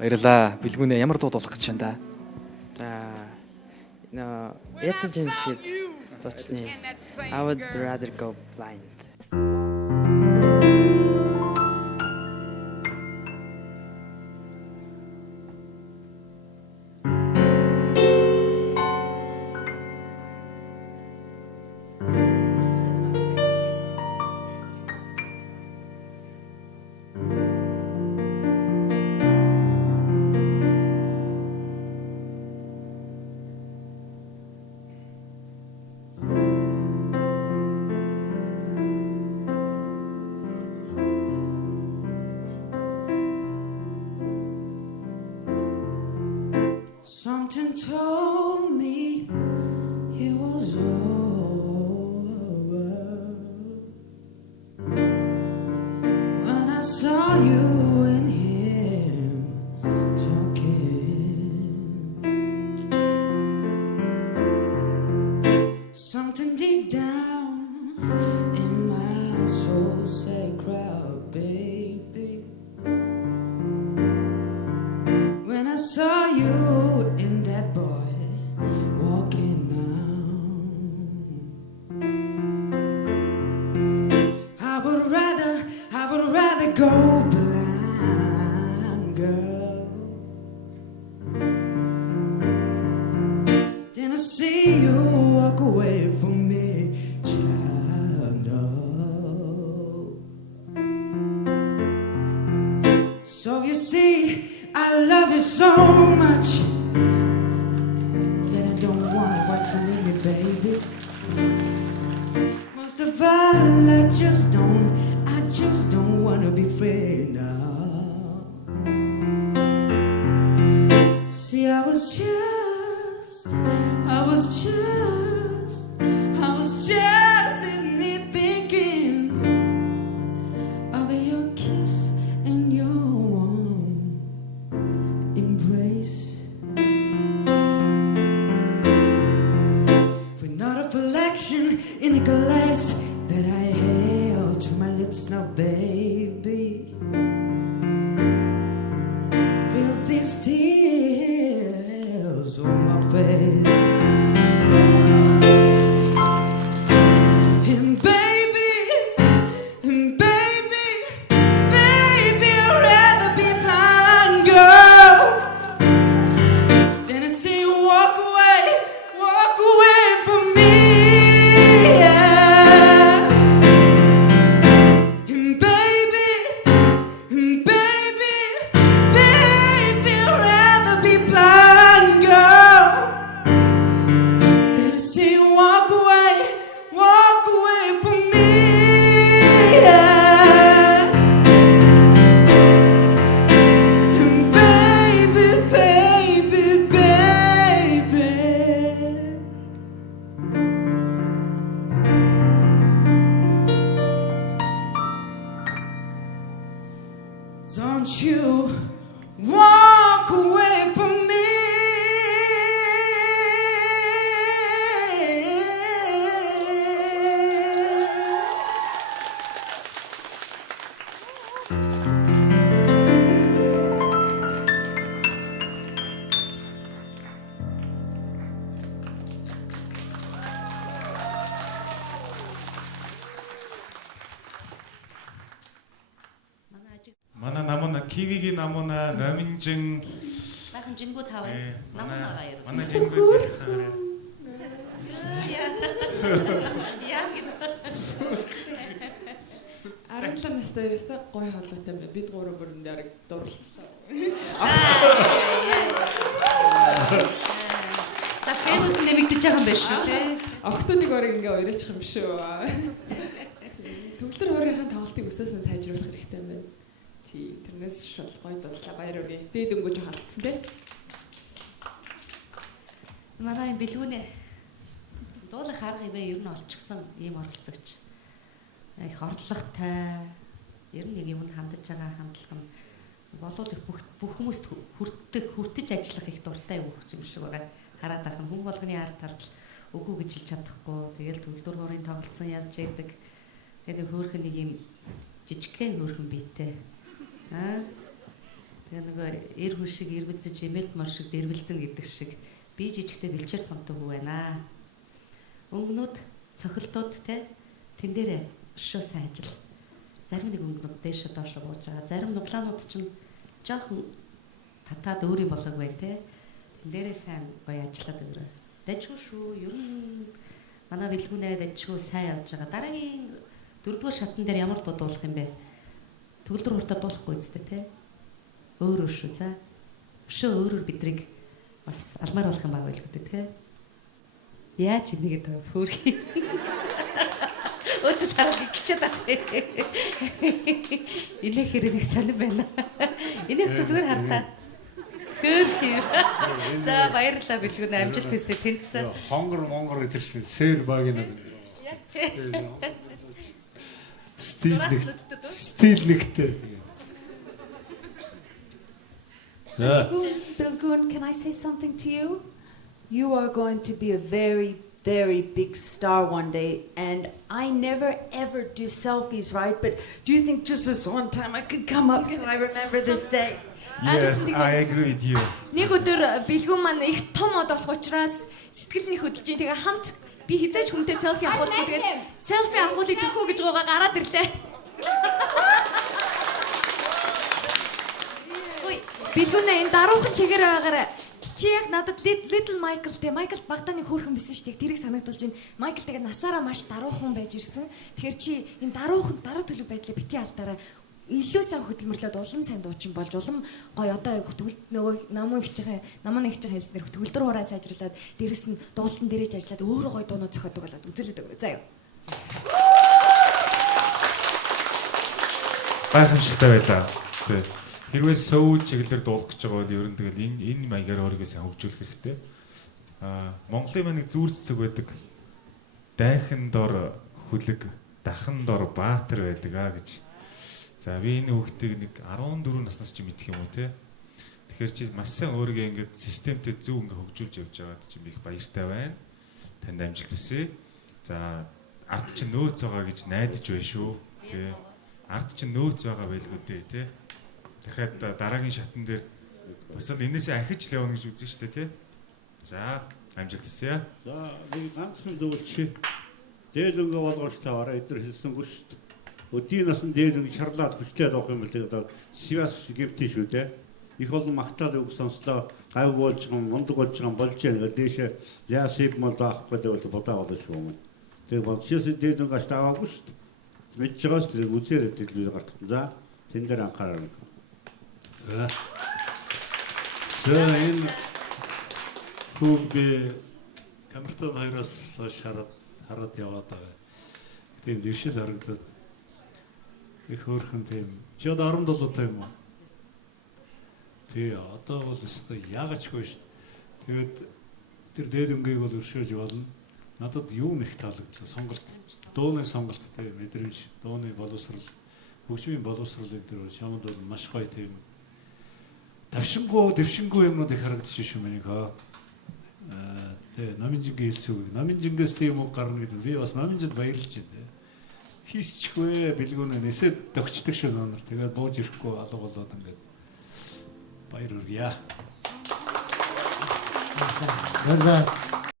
Баярлаа. Бэлгүүнээ ямар дуу дуулах гэж байна да? За Etta James-ийг дууцны I would rather go blind. Something told me it was over when I saw you and him talking. Something deep down in my soul said, "Cry, baby." When I saw you and that boy walking now, I would rather go blind, girl, than to see you walk away from me, child. No. So you see, I love you so much that I don't wanna watch you leave me, baby. Most of all, I just don't wanna be free now. See, I was just sitting here thinking of your kiss and your warm embrace. With not a reflection in the glass that I held to my lips now, baby. Feel these tears on my face. Don't you walk away from me. Манай намуна кивигийн намуна номинжин Нахан жингүү тавай. Намунагаа яруу. манай жингүү цаарай. Яг ингэ. Арилан настай ястай гой хоолойтой бид гурав бүрэн дээр дурлалаа. За фэнүүд нэмэгдэж байгаа юм биш үү те. Охтуудыг орыг ингээ оройчих юм шүү. Төвлөр хоорынхаа тоглолтыг өсөөсөн сайжруулах хэрэгтэй юм байна. Тий, тэрнээс шул гой дурлаа баяр үргээ. Дээд өнгөж халтсан те. Манай бэлгүүнээ дуулах арга ивэ ер нь олчихсан ийм оролцогч. Их орлоготой. Ер нь нэг юм хандаж байгаа хандлага нь болоод бүх хүмүүст хүртэж ажиллах их дуртай юм шиг байгаа. Хараад байх нь хүн болгоны ард талд үгүй гэж хэлж чадахгүй. Тэгэл төгөлдөр хорын тоглолцсон явж яадаг. Тэгээд хөөхөн нэг юм жижигхэн хөөхөн биетэй. Тэгээ нөгөө эр хүн шиг ирвэлзэж эмэлт мор шиг дэрвэлзэн гэдэг шиг би жижигтэй бэлчээр томтой хүү байна. Өнгөнүүд цохилтууд те тэн дээрээ өшөө сайн ажил. Зарим нэг өнгөнүүд дээш доош бууж байгаа. Зарим нуглаанууд чинь жоохон татаад өөр юм болоог бай те. Тэн дээрээ сайн гоё ажиллаад өгөрөө. Дажгүй шүү. Ер нь манай бэлгүүнээ дажгүй сайн явж байгаа. Дараагийн 4-р шатн дээр ямар дуудуулах юм бэ? Төгөлдөр хуртаа дуулахгүй үстэй те. Өөр шүү за. Өшөө өөрөөр бидрийг бас алмаар болох юм байгаа байлгүй те. Яаж энийг тоо хөөрхий. Өтөс харах гिचээд байна. Энийг хэрэг нэг сонир байна. Энийг зүгээр хартаа. Хөөрхий. За баярлалаа бэлгүүн амжилт хүсье тэнцсэн. Хонгор гэдэг чинь сэр баг юм. Стил нэгтэй. Bilgun, can I say something to you? You are going to be a very, very big star one day, and I never ever do selfies, right? But do you think just this one time I could come up and I remember this day? Yes, I agree with you. Нэг өдөр бэлгүүн маань их том од болох учраас сэтгэл нь хөдөлж ин тэгээ хамт би хизээч хүнтэй селфи авахгүй тэгээд селфи авахыг тэхүү гэж гоогаа гараад ирлээ. Ой, бэлгүүнээ энэ даруухан чигээр байгаарай. Чи яг надад Little Michael те Michael багтааны хөөрхөн байсан шүү дээ. Тэрийг санагдуулж байна. Michael тэгээ насаараа маш даруухан байж ирсэн. Тэгэхээр чи энэ даруу төлөв байдлаа бити алдаарай. Илүү сайн хөдөлмөрлөд улам сайн дуучин болж улам гоё одоо нөгөө намын хийж байгаа хэлснээр төгөлдөр хураа сайжруулад дээрэс нь дуулалтан дээрэж ажиллаад өөрөө гоё дуунууд зохиодог болоод үзүүлээд өгөө. За юу. Гайхамшигтай байлаа. Хэрвээ соул чиглэлээр дуулах гэж байгаа бол ер нь тэгэл энэ маягаар өөрийгөө сайн хөгжүүлэх хэрэгтэй. Монголын маань нэг зүүр цэцэг байдаг. Дайхан дор хүлэг, дахан дор баатар байдаг гэж. За би энэ хүүхдийг нэг 14 наснаас ч мэдэх юм уу те. Тэгэхээр чи маш сайн өөрийгөө ингээд системтэй зөв ингээд хөгжүүлж явж байгаад чи би их баяртай байна. Танд амжилт хүсье. За ард чинь нөөц байгаа гэж найдаж байна шүү. Тэ. Ард чинь нөөц байгаа байлгүй дээ те. Дахиад дараагийн шатн дээр бас л энээсээ ахиж л явна гэж үзэн штэ те. За амжилт хүсье. За нэг ганцхан зөвлөж чи. Дээд өнгө болгож таваараа эдгээр хэлсэнгүй шүү. Өдийн насан дээд өнгө шарлаад хүчлээд авах юм бол тэгээд свяс гэмтэн шүү дээ. Их олон магтаал үг сонслоо гайг болж байгаа мундаг болж байгаа болж байгаа дээшээ яасып мал авахгүй бол бодоо болж байгаа юм. Тэгээд болчихс дээд өнгө астаагүй шүү. Мэдж байгаас тэр үзээрэй тэр гарт. За тэн дээр анхаарай. За энэ хүүг камертон хоёроос хараад яваад байгаа. Тийм дэвшил харагдаад их хөөрхөн тийм. Чи одоо 17 таа юм уу? Тий, одоо бол өстой яагачгүй шүү. Тэгээд тэр дээд өнгөийг бол өршөөж болно. Надад юу их таалагдлаа. Сонголт, дууны сонголттой мэдрэмж, дууны боловсрал, хөгжмийн боловсрал энэ төр шамд бол маш гоё тийм. Дэвшингүй юмнууд их харагдчих шүү миний хаа. Тэ намжингийн хэлсүү. Намжингээс тийм үг гарна гэдэг би бас намжинд баярлж байна. Хийсчихвээ бэлгүүнээ нэсэд дөгчдөг шүү нөр. Тэгээд бууж ирэхгүй алга болоод ингээд баяр хүргье. Баярлалаа.